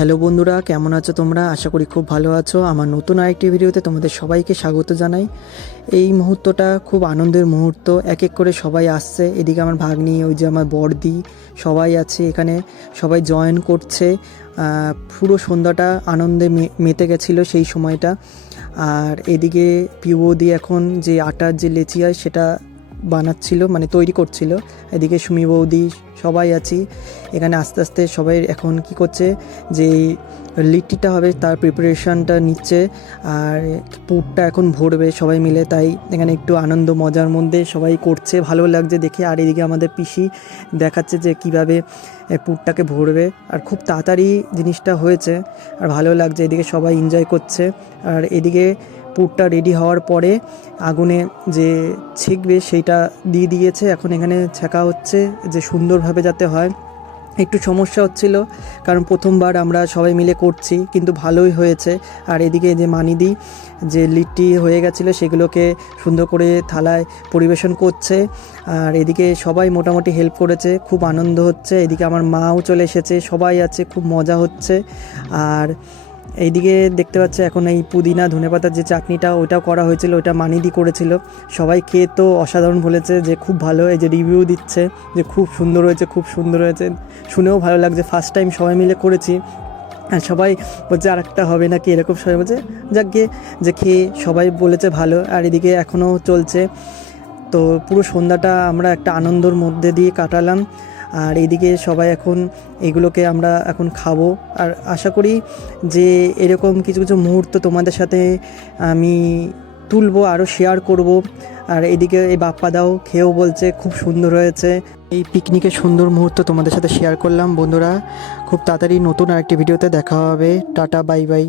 Hello বন্ধুরা, কেমন আছো তোমরা? আশা করি খুব ভালো আছো। আমার নতুন আরেকটি ভিডিওতে তোমাদের সবাইকে স্বাগত জানাই। এই মুহূর্তটা খুব আনন্দের মুহূর্ত। এক এক করে সবাই আসছে। এদিকে আমার ভাগ্নি, ওই যে আমার বড়দি, সবাই আছে এখানে। সবাই জয়েন করছে। পুরো সন্ধ্যাটা আনন্দে মেতে গেছিলো সেই সময়টা। আর এদিকে পিউ বৌদি এখন যে আটার যে লেচি হয় সেটা বানাচ্ছিল, মানে তৈরি করছিল। এদিকে সুমি বৌদি, সবাই আছি এখানে। আস্তে আস্তে সবাই এখন কি করছে, যে লিট্টিটা হবে তার প্রিপারেশানটা নিচ্ছে। আর পুরটা এখন ভরবে সবাই মিলে, তাই এখানে একটু আনন্দ মজার মধ্যে সবাই করছে, ভালো লাগছে দেখে। আর এদিকে আমাদের পিসি দেখাচ্ছে যে কিভাবে পুরটাকে ভরবে। আর খুব তাড়াতাড়ি জিনিসটা হয়েছে আর ভালো লাগছে। এদিকে সবাই এনজয় করছে। আর এদিকে পুরটা রেডি হওয়ার পরে আগুনে যে ছেঁকবে সেইটা দিয়ে দিয়েছে। এখন এখানে ছেঁকা হচ্ছে যে সুন্দরভাবে যাতে হয়। একটু সমস্যা হচ্ছিল কারণ প্রথমবার আমরা সবাই মিলে করছি, কিন্তু ভালোই হয়েছে। আর এদিকে যে মানিদি যে লিট্টি হয়ে গেছিলো সেগুলোকে সুন্দর করে থালায় পরিবেশন করছে। আর এদিকে সবাই মোটামুটি হেল্প করেছে, খুব আনন্দ হচ্ছে। এদিকে আমার মাও চলে এসেছে, সবাই আছে, খুব মজা হচ্ছে। আর এইদিকে দেখতে পাচ্ছে এখন এই পুদিনা ধনেপাতার যে চাটনিটা ওইটাও করা হয়েছিল, ওইটা মানিদি করেছিল। সবাই খেয়ে তো অসাধারণ বলেছে যে খুব ভালো। এই যে রিভিউ দিচ্ছে যে খুব সুন্দর হয়েছে, খুব সুন্দর হয়েছে, শুনেও ভালো লাগছে। ফার্স্ট টাইম সবাই মিলে করেছি। আর সবাই বলছে আর একটা হবে নাকি, এরকম সবাই বলছে। যাক গিয়ে যে খেয়ে সবাই বলেছে ভালো। আর এদিকে এখনও চলছে। তো পুরো সন্ধ্যাটা আমরা একটা আনন্দর মধ্যে দিয়ে কাটালাম। আর এইদিকে সবাই এখন এগুলোকে আমরা এখন খাবো। আর আশা করি যে এরকম কিছু কিছু মুহূর্ত তোমাদের সাথে আমি তুলবো, আরও শেয়ার করব। আর এদিকে এই বাপ্পাদাও খেয়েও বলছে খুব সুন্দর হয়েছে। এই পিকনিকের সুন্দর মুহূর্ত তোমাদের সাথে শেয়ার করলাম বন্ধুরা। খুব তাড়াতাড়ি নতুন আরেকটি ভিডিওতে দেখা হবে। Tata, bye bye.